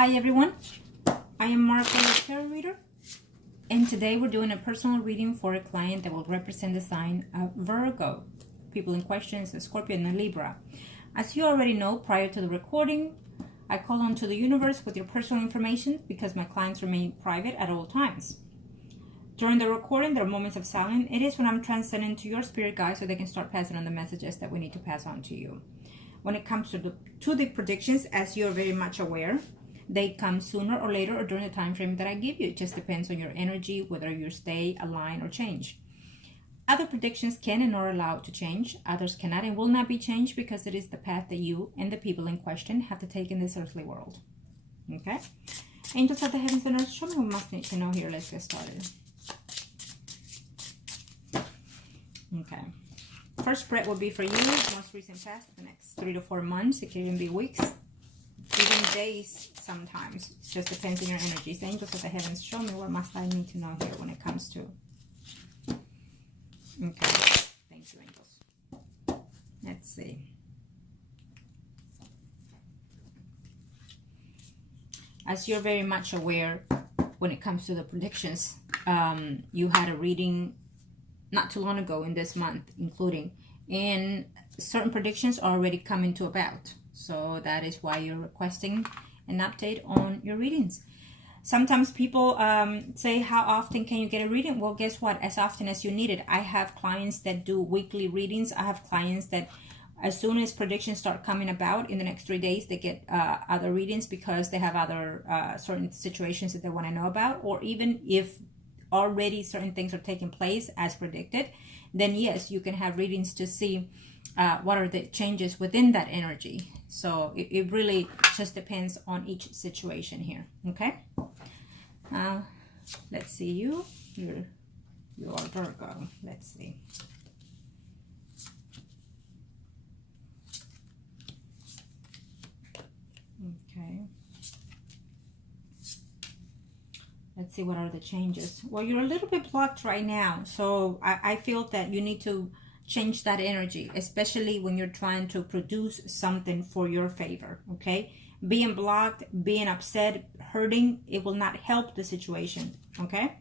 Hi everyone, I am Margourtarotreader, and today we're doing a personal reading for a client that will represent the sign of Virgo. People in question is a Scorpio and a Libra. As you already know, prior to the recording, I call on to the universe with your personal information because my clients remain private at all times. During the recording, there are moments of silence. It is when I'm transcending to your spirit guides so they can start passing on the messages that we need to pass on to you. When it comes to the predictions, as you're very much aware, they come sooner or later or during the time frame that I give you. It just depends on your energy, whether you stay, align, or change. Other predictions can and are allowed to change. Others cannot and will not be changed because it is the path that you and the people in question have to take in this earthly world. Okay? Angels of the heavens and earth, show me what must need to know here. Let's get started. Okay. First spread will be for you, most recent past, the next 3 to 4 months. It can even be weeks, even days sometimes. It just depends on your energies. Angels of the heavens, show me what must I need to know here when it comes to. Okay, thank you, angels. Let's see. As you're very much aware, when it comes to the predictions, you had a reading not too long ago in this month, including, and certain predictions are already coming to about. So that is why you're requesting an update on your readings. Sometimes people say, how often can you get a reading? Well, guess what? As often as you need it. I have clients that do weekly readings. I have clients that as soon as predictions start coming about in the next 3 days, they get other readings because they have other certain situations that they want to know about. Or even if already certain things are taking place as predicted, then yes, you can have readings to see what are the changes within that energy. So it really just depends on each situation here. Okay, let's see you are Virgo. Let's see. Okay, let's see what are the changes. Well, you're a little bit blocked right now, so I feel that you need to change that energy, especially when you're trying to produce something for your favor. Okay, being blocked, being upset, hurting, it will not help the situation. Okay,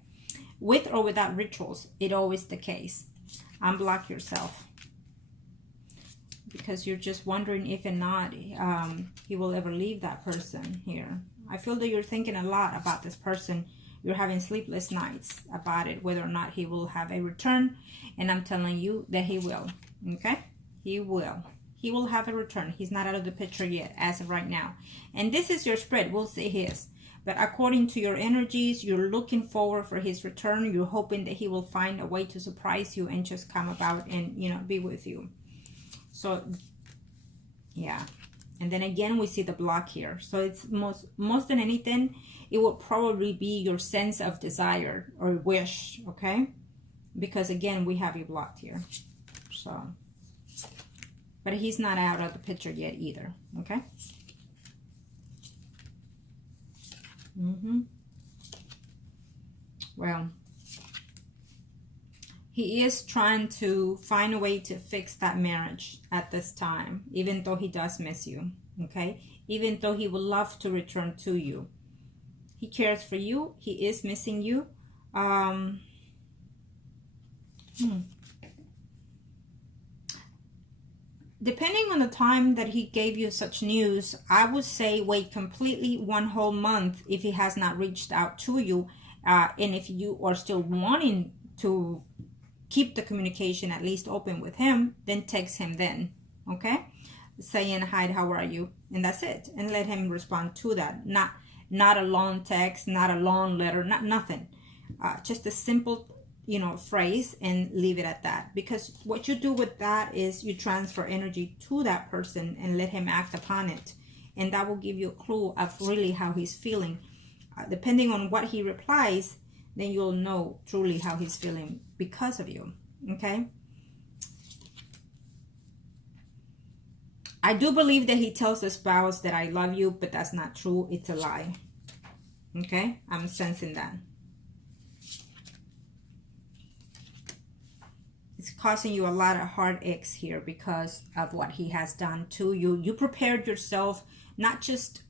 with or without rituals, it always the case. Unblock yourself because you're just wondering if and not he will ever leave that person here. I feel that you're thinking a lot about this person. You're having sleepless nights about it, whether or not he will have a return. And I'm telling you that he will. Okay? He will. He will have a return. He's not out of the picture yet as of right now. And this is your spread. We'll see his. But according to your energies, you're looking forward for his return. You're hoping that he will find a way to surprise you and just come about and, you know, be with you. So, yeah. And then again, we see the block here. So it's most than anything, it will probably be your sense of desire or wish, okay? Because again, we have you blocked here. So, but he's not out of the picture yet either, okay? Well, he is trying to find a way to fix that marriage at this time, even though he does miss you, okay? Even though he would love to return to you. He cares for you. He is missing you. Depending on the time that he gave you such news, I would say wait completely 1 whole month if he has not reached out to you. And if you are still wanting to keep the communication at least open with him, then text him then, okay? Saying, hi, how are you? And that's it. And let him respond to that. Not a long text, not a long letter, nothing. Just a simple, you know, phrase and leave it at that. Because what you do with that is you transfer energy to that person and let him act upon it. And that will give you a clue of really how he's feeling. Depending on what he replies, then you'll know truly how he's feeling because of you, okay? I do believe that he tells the spouse that I love you, but that's not true. It's a lie, okay? I'm sensing that. It's causing you a lot of heartaches here because of what he has done to you. You prepared yourself not just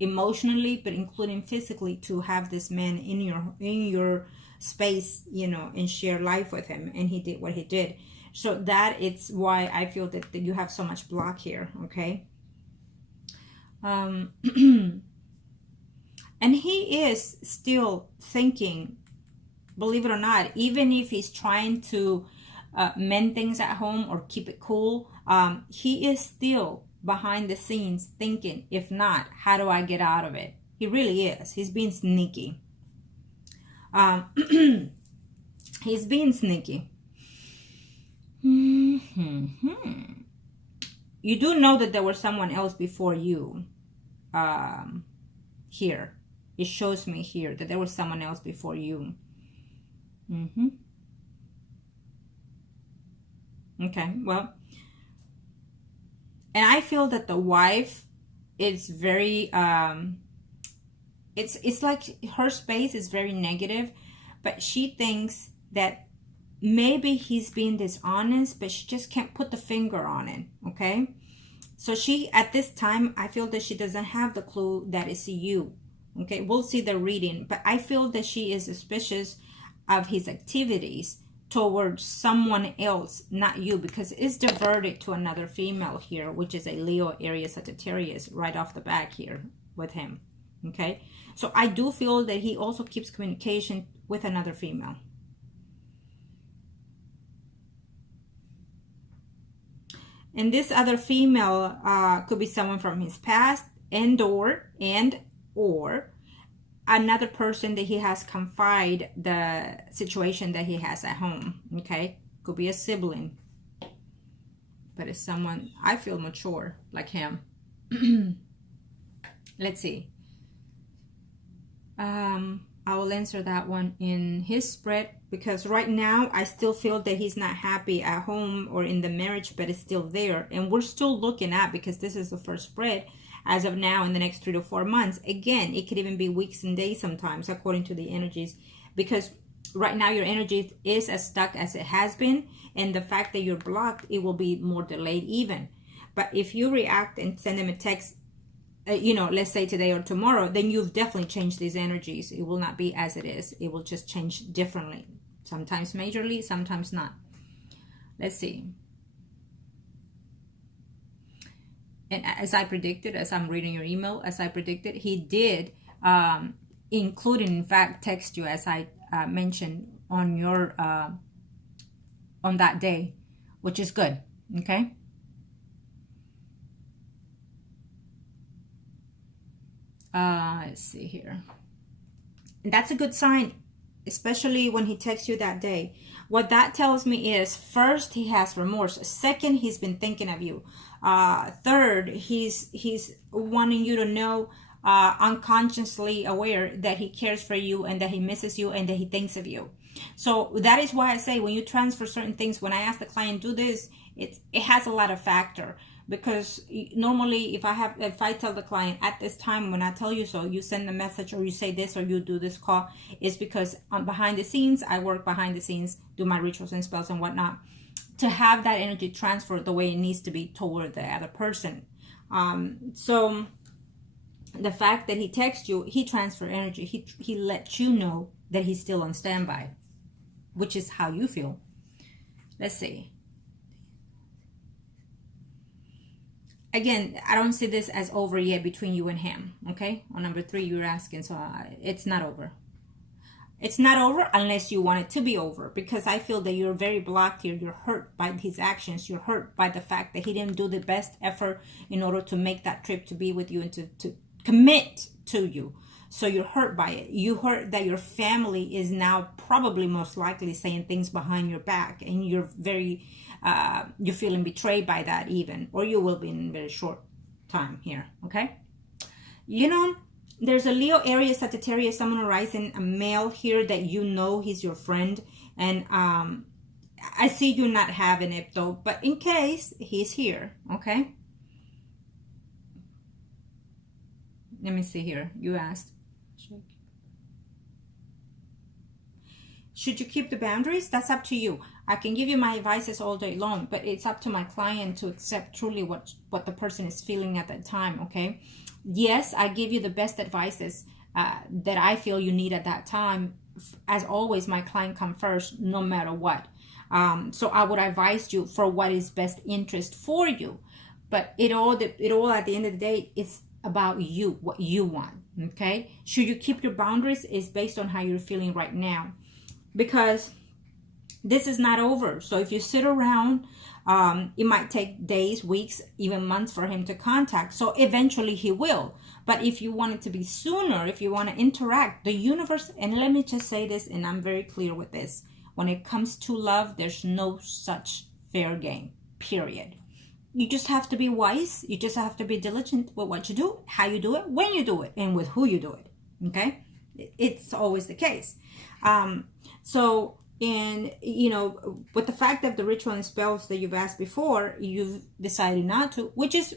emotionally, but including physically, to have this man in your space, you know, and share life with him. And he did what he did. So that it's why I feel that you have so much block here. Okay. And he is still thinking, believe it or not, even if he's trying to mend things at home or keep it cool, he is still behind the scenes thinking, if not, how do I get out of it? He really is. He's being sneaky. He's being sneaky. You do know that there was someone else before you. Here. It shows me here that there was someone else before you. Okay, well, and I feel that the wife is very it's like her space is very negative, but she thinks that maybe he's being dishonest, but she just can't put the finger on it. Okay, so she, at this time, I feel that she doesn't have the clue that it's you. Okay, we'll see the reading, but I feel that she is suspicious of his activities towards someone else, not you, because it's diverted to another female here, which is a Leo, Aries, Sagittarius, right off the back here with him. Okay, so I do feel that he also keeps communication with another female. And this other female could be someone from his past, or another person that he has confided the situation that he has at home. Okay, could be a sibling, but it's someone I feel mature like him. Let's see. I will answer that one in his spread, because right now I still feel that he's not happy at home or in the marriage, but it's still there, and we're still looking at, because this is the first spread as of now, in the next 3 to 4 months. Again, it could even be weeks and days sometimes, according to the energies, because right now your energy is as stuck as it has been, and the fact that you're blocked, it will be more delayed even. But if you react and send them a text, you know, let's say today or tomorrow, then you've definitely changed these energies. It will not be as it is. It will just change differently. Sometimes majorly, sometimes not. Let's see. And as I predicted, as I'm reading your email, as I predicted, he did, including, in fact, text you, as I mentioned on your, on that day, which is good. Okay. Let's see here. That's a good sign, especially when he texts you that day. What that tells me is, first, he has remorse. Second, he's been thinking of you. Third, he's wanting you to know, unconsciously aware, that he cares for you and that he misses you and that he thinks of you. So that is why I say, when you transfer certain things, when I ask the client, do this, it has a lot of factor. Because normally, if I tell the client at this time, when I tell you so, you send a message or you say this or you do this call, is because behind the scenes, I work behind the scenes, do my rituals and spells and whatnot, to have that energy transfer the way it needs to be toward the other person. So the fact that he texts you, he transfer energy. He lets you know that he's still on standby, which is how you feel. Let's see. Again, I don't see this as over yet between you and him. Okay, on number 3, you're asking, so it's not over. It's not over unless you want it to be over, because I feel that you're very blocked here. You're hurt by his actions. You're hurt by the fact that he didn't do the best effort in order to make that trip to be with you and to commit to you. So you're hurt by it. You hurt that your family is now probably most likely saying things behind your back, and you're very, you're feeling betrayed by that even, or you will be in a very short time here. Okay. You know, there's a Leo, Aries, Sagittarius, someone arising, a male here that you know he's your friend. And I see you not having it though, but in case, he's here. Okay. Let me see here. You asked. Should you keep the boundaries? That's up to you. I can give you my advices all day long, but it's up to my client to accept truly what the person is feeling at that time, okay? Yes, I give you the best advices that I feel you need at that time. As always, my client come first, no matter what. So I would advise you for what is best interest for you. But it all at the end of the day, it's about you, what you want, okay? Should you keep your boundaries is based on how you're feeling right now. Because this is not over. So if you sit around, it might take days, weeks, even months for him to contact. So eventually he will. But if you want it to be sooner, if you want to interact, the universe, and let me just say this, and I'm very clear with this. When it comes to love, there's no such fair game, period. You just have to be wise. You just have to be diligent with what you do, how you do it, when you do it, and with who you do it, okay? It's always the case. So, and you know, with the fact of the ritual and spells that you've asked before, you've decided not to, which is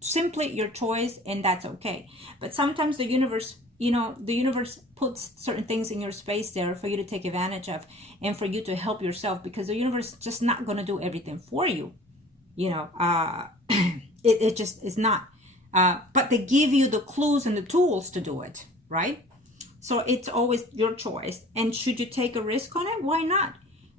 simply your choice, and that's okay. But sometimes the universe, you know, the universe puts certain things in your space there for you to take advantage of and for you to help yourself, because the universe is just not going to do everything for you. You know, it just is not. But they give you the clues and the tools to do it, right? So it's always your choice. And should you take a risk on it? Why not?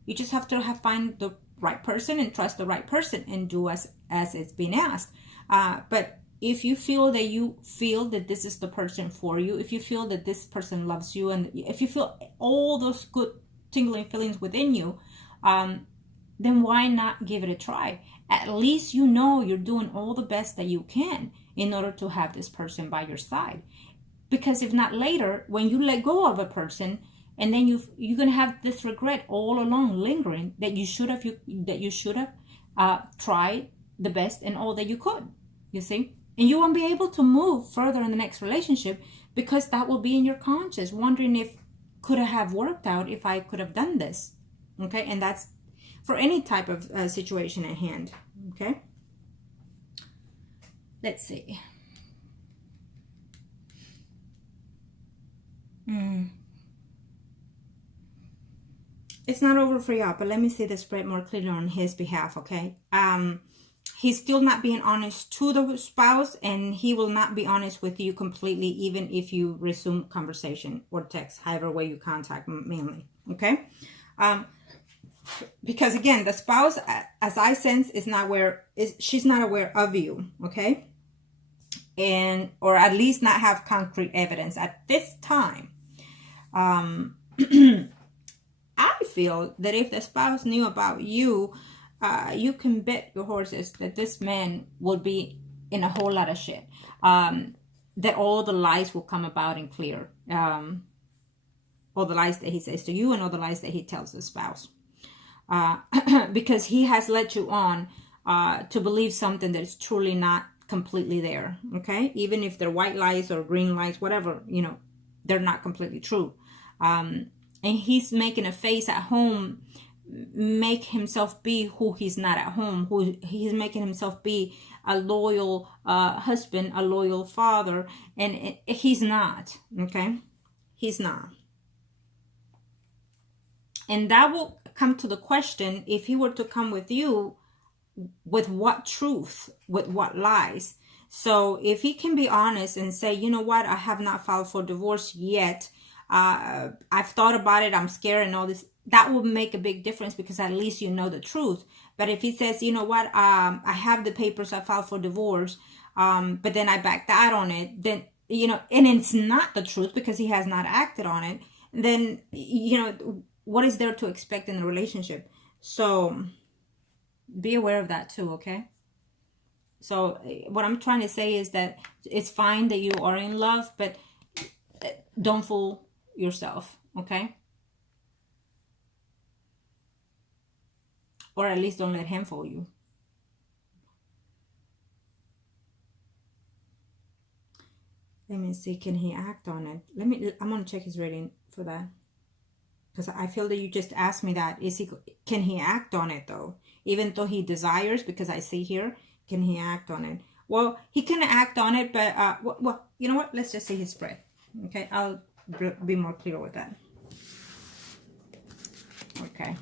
You just have to find the right person and trust the right person and do as it's been asked. But if you feel that this is the person for you, if you feel that this person loves you, and if you feel all those good tingling feelings within you, then why not give it a try? At least you know you're doing all the best that you can in order to have this person by your side. Because if not later, when you let go of a person, and then you're gonna have this regret all along lingering that you should have tried the best and all that you could. You see, and you won't be able to move further in the next relationship because that will be in your conscious, wondering if could have worked out if I could have done this. Okay, and that's for any type of situation at hand. Okay, let's see. It's not over for y'all, but let me see the spread more clearly on his behalf, okay? He's still not being honest to the spouse, and he will not be honest with you completely, even if you resume conversation or text, however way you contact mainly, okay? Because again, the spouse, as I sense, she's not aware of you, okay? And or at least not have concrete evidence at this time. I feel that if the spouse knew about you, you can bet your horses that this man will be in a whole lot of shit. That all the lies will come about and clear. All the lies that he says to you and all the lies that he tells the spouse. Because he has led you on to believe something that is truly not completely there. Okay? Even if they're white lies or green lies, whatever, you know, they're not completely true. And he's making a face at home, make himself be who he's not at home, who he's making himself be a loyal husband, a loyal father, and he's not. Okay, he's not. And that will come to the question, if he were to come with you, with what truth, with what lies? So if he can be honest and say, you know what, I have not filed for divorce yet, I've thought about it, I'm scared and all this, that will make a big difference, because at least you know the truth. But if he says, you know what, I have the papers, I filed for divorce, but then I backed out on it, then, you know, and it's not the truth because he has not acted on it, then, you know, what is there to expect in a relationship? So be aware of that too, okay? So what I'm trying to say is that it's fine that you are in love, but don't fool yourself, okay? Or at least don't let him fool you. Let me see, can he act on it? I'm gonna check his rating for that, because I feel that you just asked me that. Can he act on it though? Even though he desires, because I see here, can he act on it? Well, he can act on it, but well, you know what? Let's just see his spread. Okay, I'll be more clear with that. Okay.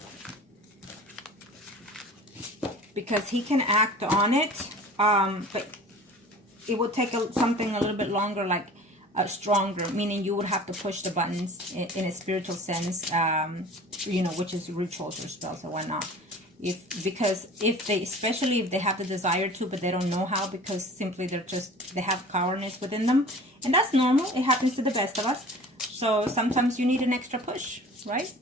Because he can act on it, but it would take something a little bit longer, like stronger, meaning you would have to push the buttons in a spiritual sense, you know, which is rituals or spells or whatnot. Because if they, especially if they have the desire to, but they don't know how, because simply they have cowardice within them, and that's normal. It happens to the best of us. So sometimes you need an extra push, right?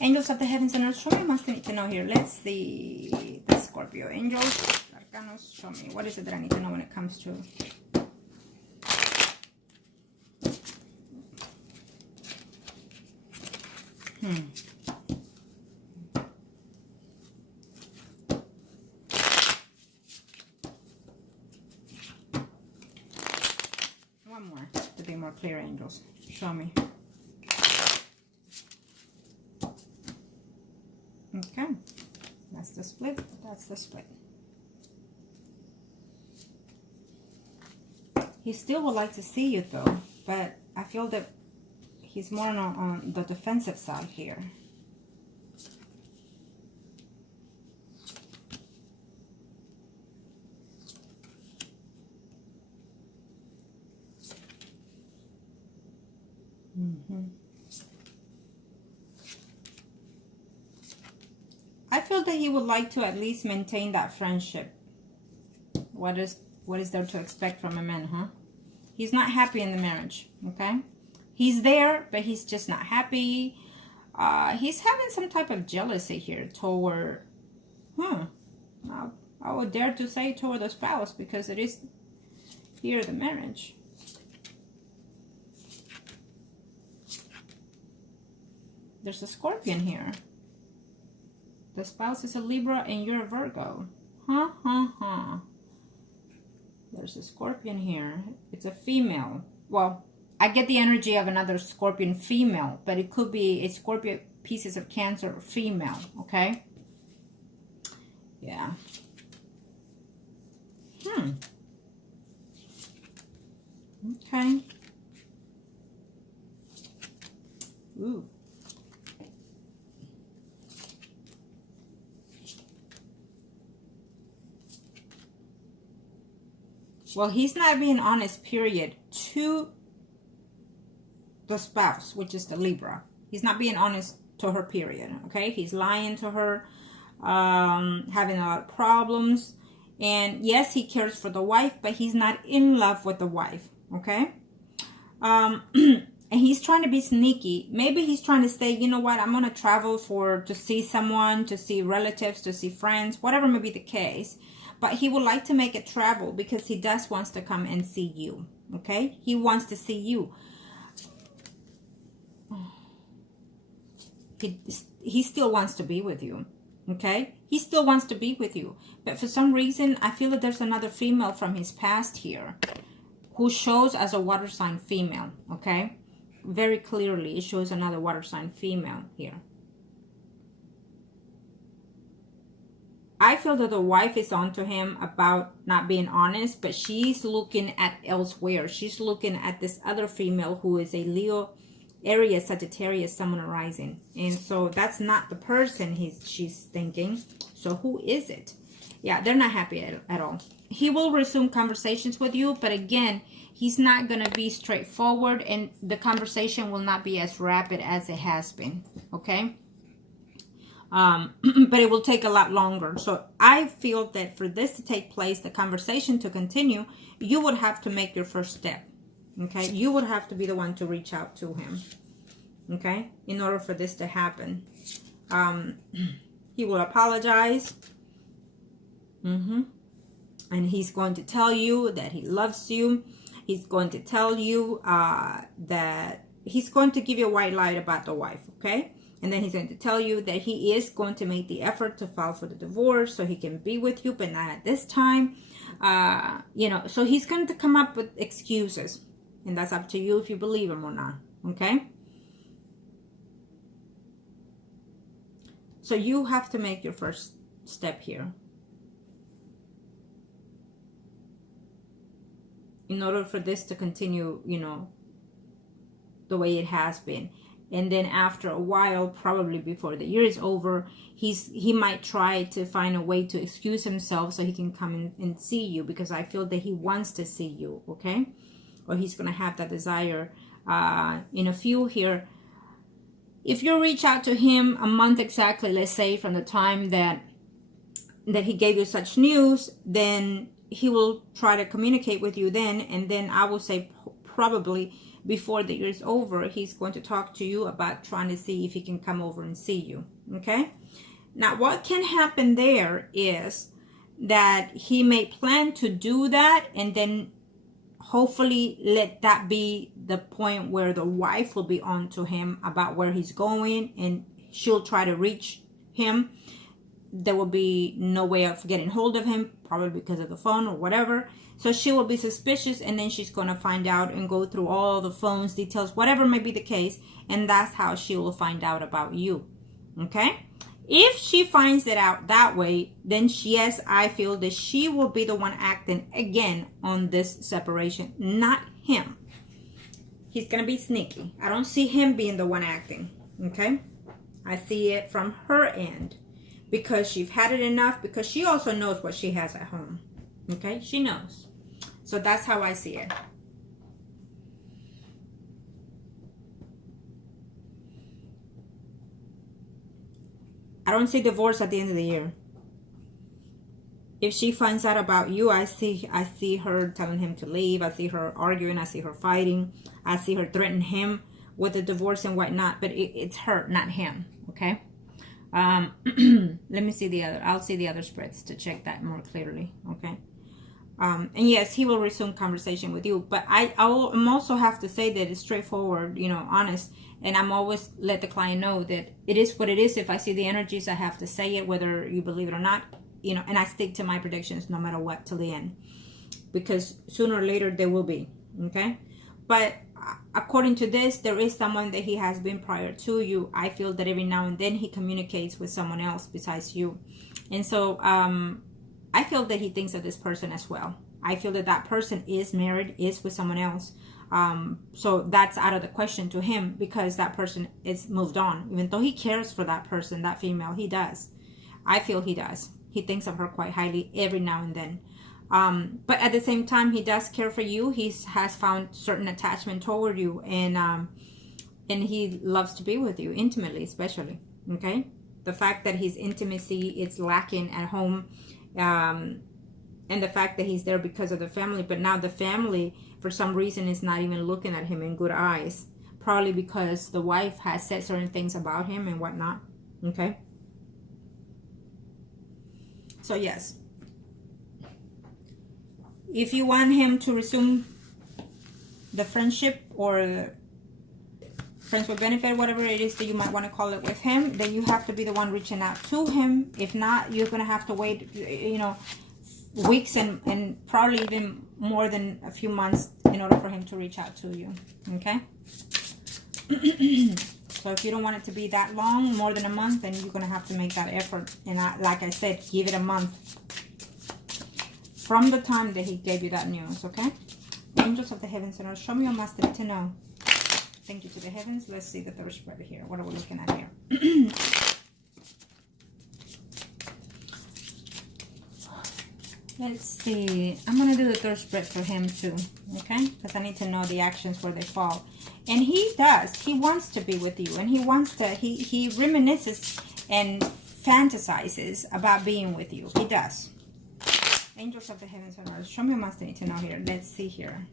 Angels of the heavens and earth, show me what I need to know here. Let's see the Scorpio angels, arcanos. Show me what is it that I need to know when it comes to. One more to be more clear, angels. Show me. Okay, that's the split. That's the split. He still would like to see you though, but I feel that he's more on the defensive side here. I feel that he would like to at least maintain that friendship. What is there to expect from a man, huh? He's not happy in the marriage, okay? He's there, but he's just not happy. He's having some type of jealousy here toward, I would dare to say toward the spouse, because it is here the marriage. There's a Scorpion here. The spouse is a Libra and you're a Virgo. There's a Scorpion here. It's a female. Well, I get the energy of another Scorpion female, but it could be a Scorpio pieces of Cancer female, okay? Yeah. Okay. Ooh. Well, he's not being honest, period, to the spouse, which is the Libra. He's not being honest to her, period, okay? He's lying to her, having a lot of problems. And yes, he cares for the wife, but he's not in love with the wife, okay? And he's trying to be sneaky. Maybe he's trying to say, you know what, I'm going to travel to see someone, to see relatives, to see friends, whatever may be the case. But he would like to make it travel because he wants to come and see you, okay? He wants to see you. He still wants to be with you, okay? He still wants to be with you. But for some reason, I feel that there's another female from his past here who shows as a water sign female, okay? Very clearly, it shows another water sign female here. I feel that the wife is onto him about not being honest, but she's looking at elsewhere. She's looking at this other female who is a Leo, Aries, Sagittarius, Sun, Moon, Rising. And so that's not the person she's thinking. So who is it? Yeah, they're not happy at all. He will resume conversations with you, but again, he's not going to be straightforward, and the conversation will not be as rapid as it has been, okay? But it will take a lot longer. So I feel that for this to take place, the conversation to continue, you would have to make your first step, okay? You would have to be the one to reach out to him, okay, in order for this to happen. He will apologize, and he's going to tell you that he loves you. He's going to tell you that he's going to give you a white light about the wife, okay? And then he's going to tell you that he is going to make the effort to file for the divorce so he can be with you, but not at this time. You know, so he's going to come up with excuses. And that's up to you if you believe him or not, okay? So you have to make your first step here in order for this to continue, you know, the way it has been. And then after a while, probably before the year is over, he might try to find a way to excuse himself so he can come in and see you, because I feel that he wants to see you, okay? Or he's going to have that desire in a few here. If you reach out to him a month exactly, let's say from the time that he gave you such news, then he will try to communicate with you then. And then I will say probably before the year is over, he's going to talk to you about trying to see if he can come over and see you, okay? Now, what can happen there is that he may plan to do that, and then hopefully let that be the point where the wife will be on to him about where he's going, and she'll try to reach him. There will be no way of getting hold of him, probably because of the phone or whatever. So she will be suspicious, and then she's going to find out and go through all the phone's details, whatever may be the case, and that's how she will find out about you, okay? If she finds it out that way, then yes, I feel that she will be the one acting again on this separation, not him. He's going to be sneaky. I don't see him being the one acting, okay? I see it from her end, because she's had it enough, because she also knows what she has at home, okay? She knows. So that's how I see it. I don't see divorce at the end of the year. If she finds out about you, I see her telling him to leave. I see her arguing. I see her fighting. I see her threatening him with a divorce and whatnot. But it's her, not him. Okay. Let me see the other. I'll see the other spreads to check that more clearly. Okay. And yes, he will resume conversation with you. But I'm also have to say that it's straightforward, honest. And I'm always let the client know that it is what it is. If I see the energies, I have to say it, whether you believe it or not, and I stick to my predictions no matter what till the end. Because sooner or later there will be, okay? But according to this, there is someone that he has been prior to you. I feel that every now and then he communicates with someone else besides you. And so, I feel that he thinks of this person as well. I feel that that person is married, is with someone else. So that's out of the question to him, because that person is moved on. Even though he cares for that person, that female, he does. I feel he does. He thinks of her quite highly every now and then. But at the same time, he does care for you. He has found certain attachment toward you, and he loves to be with you intimately, especially. Okay, the fact that his intimacy is lacking at home. And the fact that he's there because of the family, but now the family for some reason is not even looking at him in good eyes, probably because the wife has said certain things about him and whatnot. Okay, so yes, if you want him to resume the friendship or friends with benefit, whatever it is that you might want to call it, with him, then you have to be the one reaching out to him. If not, you're going to have to wait, weeks and probably even more than a few months in order for him to reach out to you. Okay? So if you don't want it to be that long, more than a month, then you're going to have to make that effort. And like I said, give it a month from the time that he gave you that news. Okay? Angels of the heavens and earth, show me your master to know. Thank you to the heavens. Let's see the third spread here. What are we looking at here? Let's see. I'm going to do the third spread for him too. Okay? Because I need to know the actions where they fall. And he does. He wants to be with you. And he wants to, he reminisces and fantasizes about being with you. He does. Angels of the heavens and earth, show me what I need to know here. Let's see here.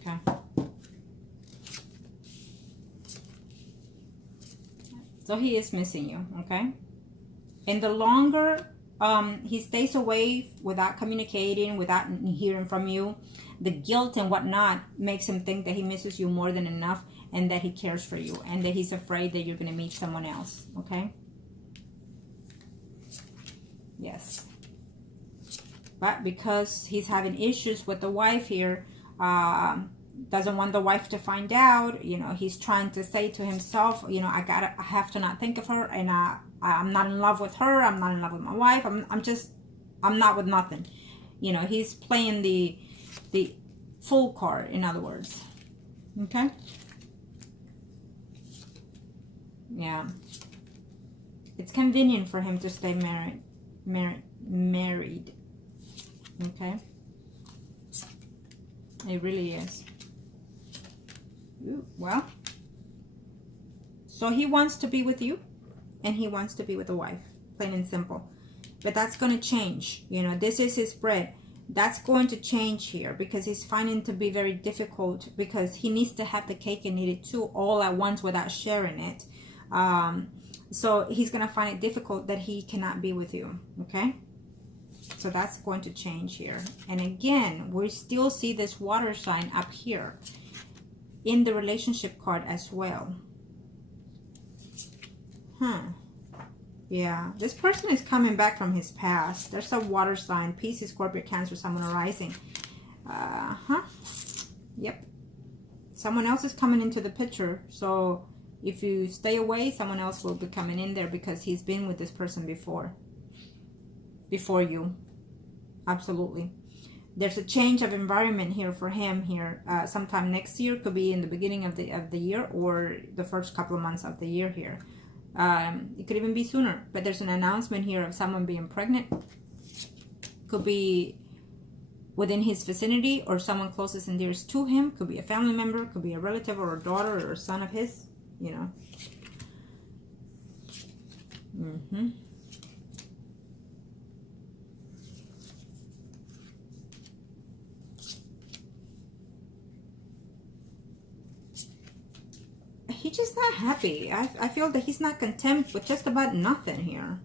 Okay. So he is missing you, okay? And the longer he stays away without communicating, without hearing from you, the guilt and whatnot makes him think that he misses you more than enough, and that he cares for you, and that he's afraid that you're going to meet someone else, okay? Yes. But because he's having issues with the wife here, doesn't want the wife to find out. You know, he's trying to say to himself, you know, I have to not think of her, and I'm not in love with her. I'm not in love with my wife. I'm not with nothing. You know, he's playing the full card, in other words. Okay. Yeah. It's convenient for him to stay married. Okay. It really is. Ooh, well, so he wants to be with you, and he wants to be with a wife, plain and simple. But that's going to change. You know, this is his bread. That's going to change here, because he's finding it to be very difficult, because he needs to have the cake and eat it too, all at once without sharing it. So he's going to find it difficult that he cannot be with you. Okay. So that's going to change here. And again, we still see this water sign up here in the relationship card as well. Yeah, this person is coming back from his past. There's a water sign, Pisces, Scorpio, Cancer, someone arising. Yep. Someone else is coming into the picture. So if you stay away, someone else will be coming in there, because he's been with this person before you. Absolutely. There's a change of environment here for him here. Sometime next year, could be in the beginning of the year, or the first couple of months of the year here. It could even be sooner, but there's an announcement here of someone being pregnant. Could be within his vicinity, or someone closest and dearest to him. Could be a family member, could be a relative, or a daughter, or a son of his, you know. He's just not happy. I feel that he's not content with just about nothing here.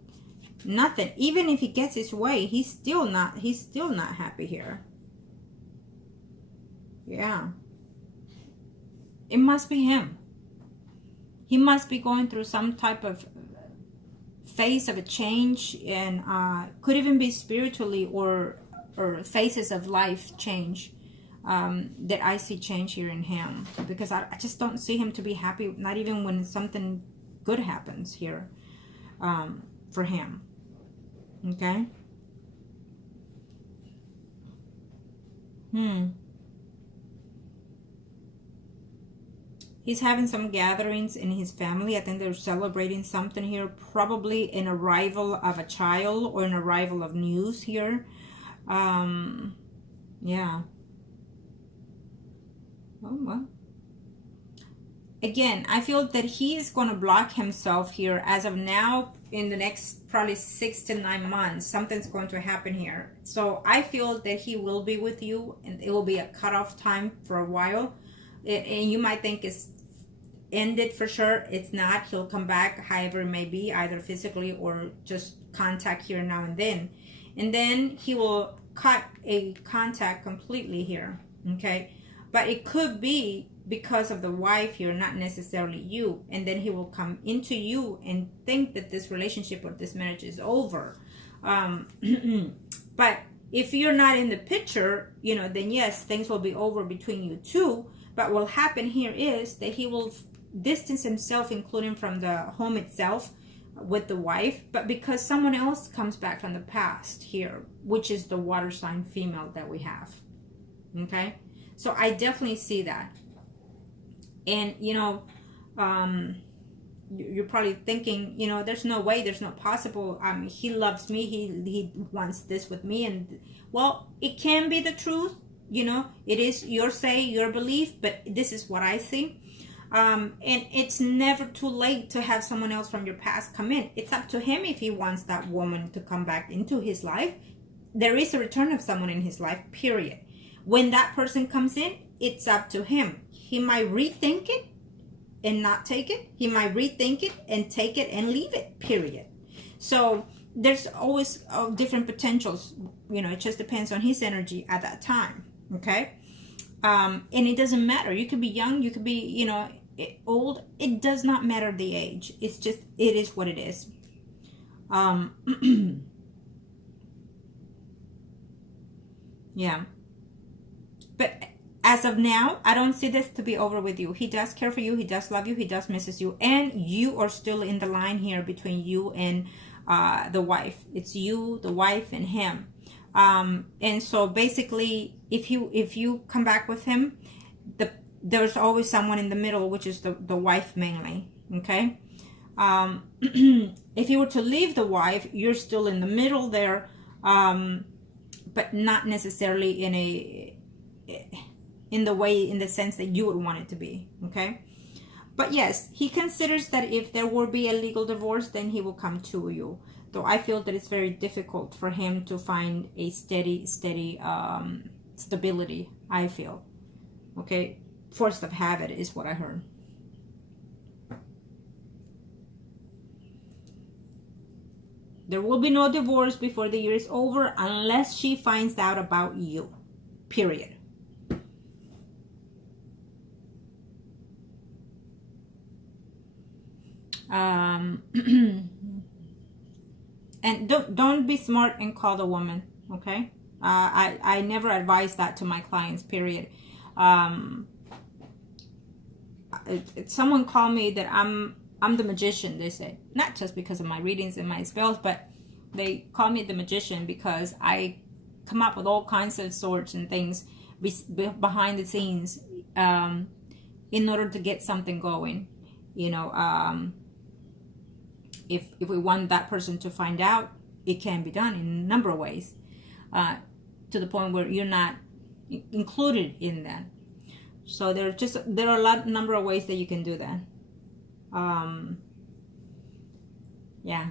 Nothing. Even if he gets his way, he's still not happy here. Yeah. It must be him. He must be going through some type of phase of a change, and could even be spiritually or phases of life change. That I see change here in him, because I just don't see him to be happy, not even when something good happens here for him. Okay. He's having some gatherings in his family. I think they're celebrating something here, probably an arrival of a child or an arrival of news here. Yeah. Oh, well. Again, I feel that he is going to block himself here as of now. In the next probably 6 to 9 months, something's going to happen here. So I feel that he will be with you, and it will be a cutoff time for a while. And you might think it's ended for sure. It's not. He'll come back, however it may be, either physically or just contact here now and then. And then he will cut a contact completely here. Okay. But it could be because of the wife here, not necessarily you. And then he will come into you and think that this relationship or this marriage is over. But if you're not in the picture, you know, then yes, things will be over between you two. But what will happen here is that he will distance himself, including from the home itself with the wife. But because someone else comes back from the past here, which is the water sign female that we have. Okay. So I definitely see that. And, you know, you're probably thinking, you know, there's no way, there's no possible. He loves me. He wants this with me. And, well, it can be the truth. You know, it is your say, your belief, but this is what I see. And it's never too late to have someone else from your past come in. It's up to him if he wants that woman to come back into his life. There is a return of someone in his life, period. When that person comes in, it's up to him. He might rethink it and not take it. He might rethink it and take it and leave it, period. So there's always different potentials. You know, it just depends on his energy at that time. Okay. And it doesn't matter. You could be young. You could be, you know, old. It does not matter the age. It's just, it is what it is. Yeah. But as of now, I don't see this to be over with you. He does care for you. He does love you. He does misses you. And you are still in the line here between you and the wife. It's you, the wife, and him. And so basically, if you come back with him, there's always someone in the middle, which is the wife mainly. Okay. If you were to leave the wife, you're still in the middle there, but not necessarily in the sense that you would want it to be. Okay. But yes, he considers that if there will be a legal divorce, then he will come to you. Though I feel that it's very difficult for him to find a steady stability, I feel. Okay. Force of habit is what I heard. There will be no divorce before the year is over unless she finds out about you. Period. And don't be smart and call the woman. Okay. I never advise that to my clients. Period. Someone called me that I'm the magician, they say. Not just because of my readings and my spells, but they call me the magician because I come up with all kinds of sorts and things behind the scenes in order to get something going. You know, if we want that person to find out, it can be done in a number of ways, to the point where you're not included in that. So there are a number of ways that you can do that. Yeah,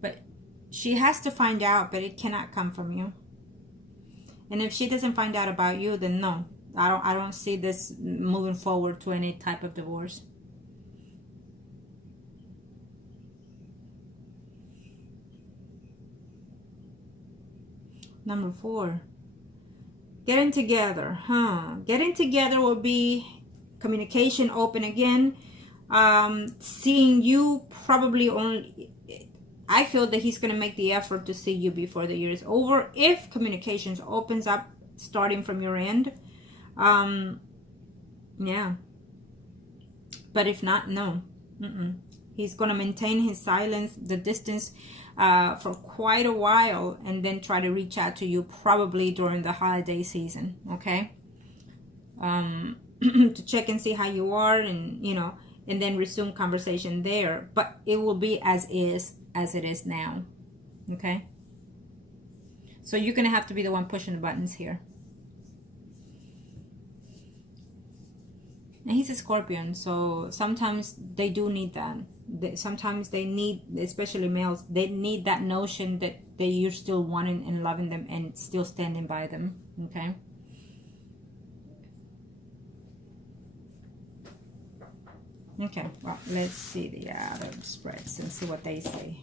but she has to find out, but it cannot come from you. And if she doesn't find out about you, then no, I don't see this moving forward to any type of divorce. Number 4. Getting together, Getting together will be communication open again. Seeing you probably only. I feel that he's going to make the effort to see you before the year is over if communications opens up starting from your end. Yeah. But if not, no. He's going to maintain his silence, the distance, for quite a while, and then try to reach out to you probably during the holiday season. Okay. To check and see how you are, and and then resume conversation there. But it will be as it is now. Okay. So you're gonna have to be the one pushing the buttons here. And he's a Scorpion, so sometimes they do need that. Sometimes they need, especially males, they need that notion that you're still wanting and loving them and still standing by them. Okay. Okay, well, let's see the other spreads and see what they say.